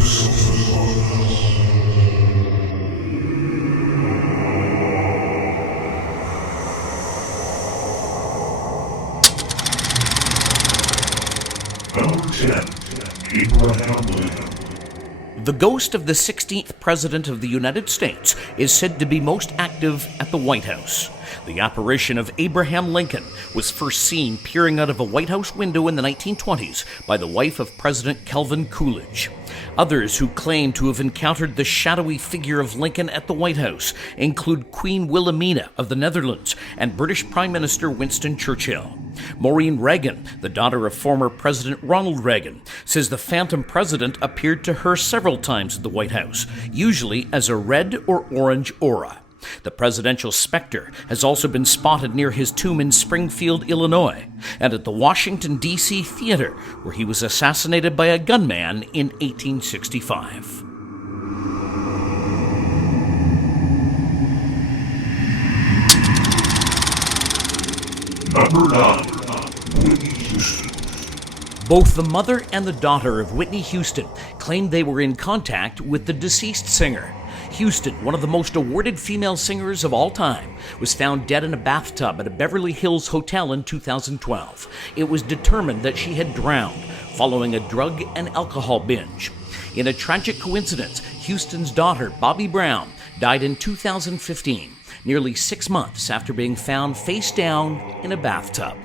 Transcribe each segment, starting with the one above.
Number 10. Abraham Lincoln. The ghost of the 16th President of the United States is said to be most active at the White House. The apparition of Abraham Lincoln was first seen peering out of a White House window in the 1920s by the wife of President Calvin Coolidge. Others who claim to have encountered the shadowy figure of Lincoln at the White House include Queen Wilhelmina of the Netherlands and British Prime Minister Winston Churchill. Maureen Reagan, the daughter of former President Ronald Reagan, says the Phantom President appeared to her several times at the White House, usually as a red or orange aura. The presidential specter has also been spotted near his tomb in Springfield, Illinois, and at the Washington, D.C. theater, where he was assassinated by a gunman in 1865. Number 9. Whitney Houston. Both the mother and the daughter of Whitney Houston claimed they were in contact with the deceased singer. Houston, one of the most awarded female singers of all time, was found dead in a bathtub at a Beverly Hills hotel in 2012. It was determined that she had drowned following a drug and alcohol binge. In a tragic coincidence, Houston's daughter, Bobby Brown, died in 2015, nearly 6 months after being found face down in a bathtub.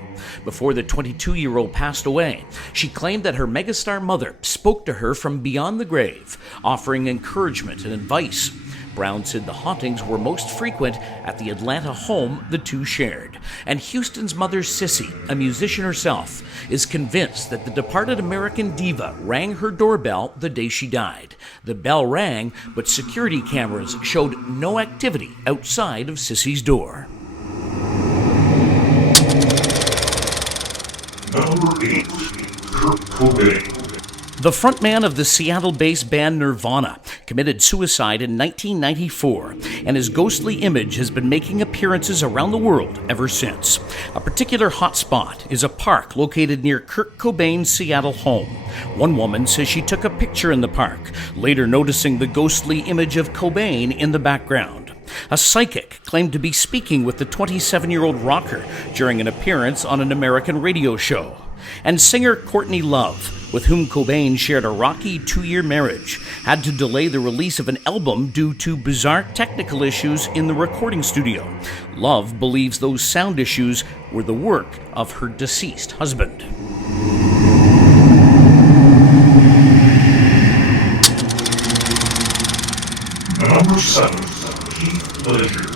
Before the 22-year-old passed away, she claimed that her megastar mother spoke to her from beyond the grave, offering encouragement and advice. Brown said the hauntings were most frequent at the Atlanta home the two shared. And Houston's mother, Sissy, a musician herself, is convinced that the departed American diva rang her doorbell the day she died. The bell rang, but security cameras showed no activity outside of Sissy's door. Number 8. Kurt Cobain. The frontman of the Seattle-based band Nirvana committed suicide in 1994, and his ghostly image has been making appearances around the world ever since. A particular hotspot is a park located near Kurt Cobain's Seattle home. One woman says she took a picture in the park, later noticing the ghostly image of Cobain in the background. A psychic claimed to be speaking with the 27-year-old rocker during an appearance on an American radio show. And singer Courtney Love, with whom Cobain shared a rocky 2-year marriage, had to delay the release of an album due to bizarre technical issues in the recording studio. Love believes those sound issues were the work of her deceased husband. Number 7. Heath Ledger.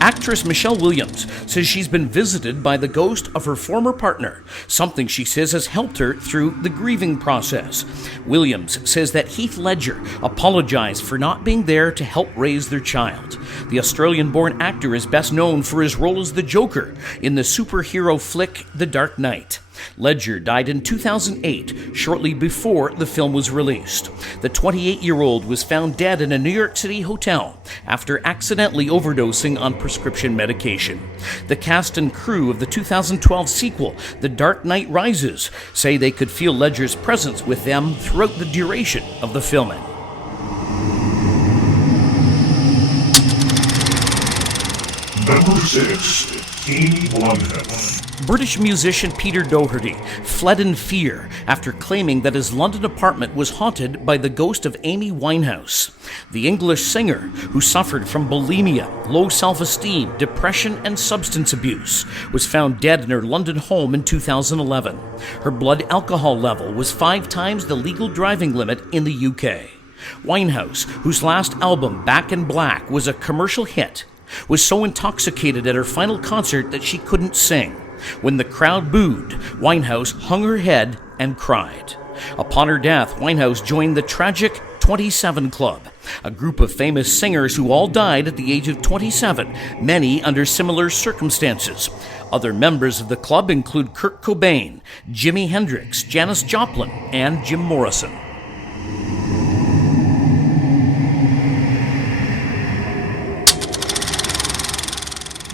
Actress Michelle Williams says she's been visited by the ghost of her former partner, something she says has helped her through the grieving process. Williams says that Heath Ledger apologized for not being there to help raise their child. The Australian-born actor is best known for his role as the Joker in the superhero flick The Dark Knight. Ledger died in 2008, shortly before the film was released. The 28-year-old was found dead in a New York City hotel after accidentally overdosing on prescription medication. The cast and crew of the 2012 sequel, The Dark Knight Rises, say they could feel Ledger's presence with them throughout the duration of the filming. Number 6. Amy Winehouse. British musician Peter Doherty fled in fear after claiming that his London apartment was haunted by the ghost of Amy Winehouse. The English singer, who suffered from bulimia, low self-esteem, depression, and substance abuse, was found dead in her London home in 2011. Her blood alcohol level was 5 times the legal driving limit in the UK. Winehouse, whose last album, Back in Black, was a commercial hit, was so intoxicated at her final concert that she couldn't sing. When the crowd booed, Winehouse hung her head and cried. Upon her death, Winehouse joined the tragic 27 Club, a group of famous singers who all died at the age of 27, many under similar circumstances. Other members of the club include Kurt Cobain, Jimi Hendrix, Janis Joplin, and Jim Morrison.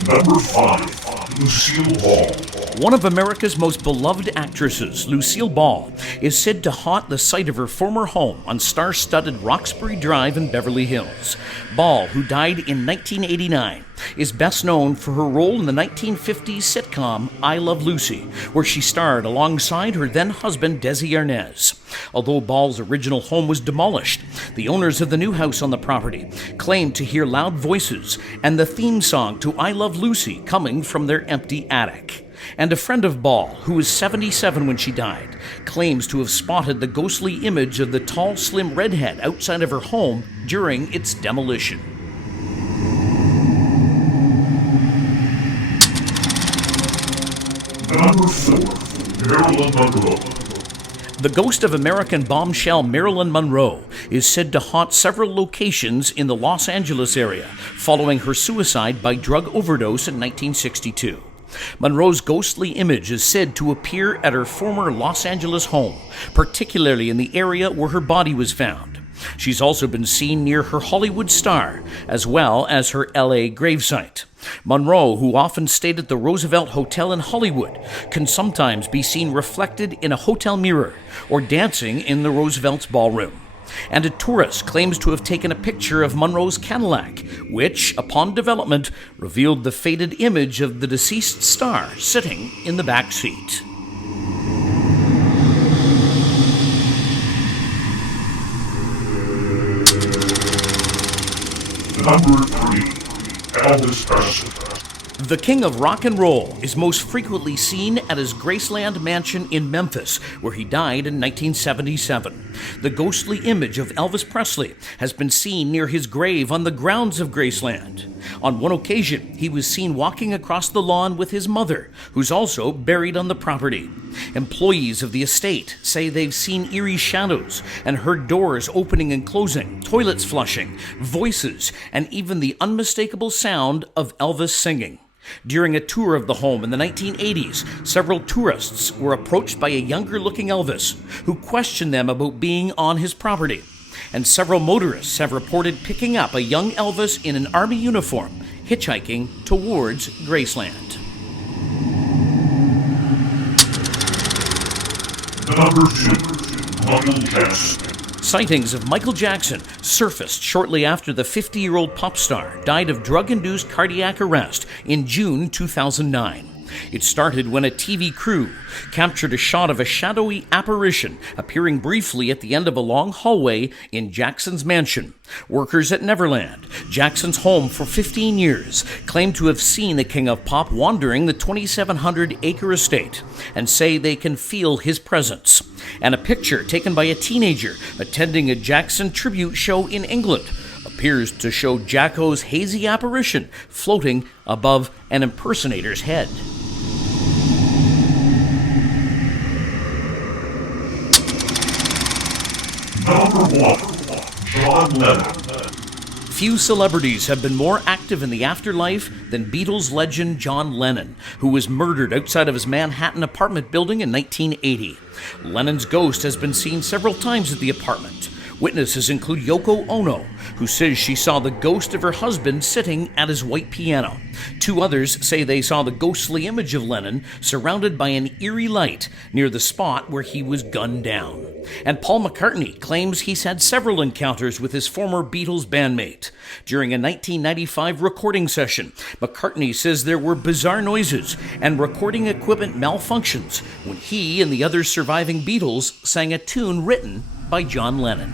Number 5. Lucille Ball. One of America's most beloved actresses, Lucille Ball, is said to haunt the site of her former home on star-studded Roxbury Drive in Beverly Hills. Ball, who died in 1989, is best known for her role in the 1950s sitcom I Love Lucy, where she starred alongside her then-husband Desi Arnaz. Although Ball's original home was demolished, the owners of the new house on the property claimed to hear loud voices and the theme song to I Love Lucy coming from their empty attic. And a friend of Ball, who was 77 when she died, claims to have spotted the ghostly image of the tall, slim redhead outside of her home during its demolition. Number 4. Marilyn Monroe. The ghost of American bombshell Marilyn Monroe is said to haunt several locations in the Los Angeles area following her suicide by drug overdose in 1962. Monroe's ghostly image is said to appear at her former Los Angeles home, particularly in the area where her body was found. She's also been seen near her Hollywood star, as well as her LA gravesite. Monroe, who often stayed at the Roosevelt Hotel in Hollywood, can sometimes be seen reflected in a hotel mirror or dancing in the Roosevelt's ballroom. And a tourist claims to have taken a picture of Monroe's Cadillac, which, upon development, revealed the faded image of the deceased star sitting in the back seat. Number 3. Elvis Presley. The king of rock and roll is most frequently seen at his Graceland mansion in Memphis, where he died in 1977. The ghostly image of Elvis Presley has been seen near his grave on the grounds of Graceland. On one occasion, he was seen walking across the lawn with his mother, who's also buried on the property. Employees of the estate say they've seen eerie shadows and heard doors opening and closing, toilets flushing, voices, and even the unmistakable sound of Elvis singing. During a tour of the home in the 1980s, several tourists were approached by a younger-looking Elvis who questioned them about being on his property. And several motorists have reported picking up a young Elvis in an army uniform, hitchhiking towards Graceland. Number 2. Michael Jackson. Sightings of Michael Jackson surfaced shortly after the 50-year-old pop star died of drug-induced cardiac arrest in June 2009. It started when a TV crew captured a shot of a shadowy apparition appearing briefly at the end of a long hallway in Jackson's mansion. Workers at Neverland, Jackson's home for 15 years, claim to have seen the King of Pop wandering the 2,700-acre estate and say they can feel his presence. And a picture taken by a teenager attending a Jackson tribute show in England appears to show Jacko's hazy apparition floating above an impersonator's head. Number 1. John Lennon. Few celebrities have been more active in the afterlife than Beatles legend John Lennon, who was murdered outside of his Manhattan apartment building in 1980. Lennon's ghost has been seen several times at the apartment. Witnesses include Yoko Ono, who says she saw the ghost of her husband sitting at his white piano. Two others say they saw the ghostly image of Lennon surrounded by an eerie light near the spot where he was gunned down. And Paul McCartney claims he's had several encounters with his former Beatles bandmate. During a 1995 recording session, McCartney says there were bizarre noises and recording equipment malfunctions when he and the other surviving Beatles sang a tune written by John Lennon.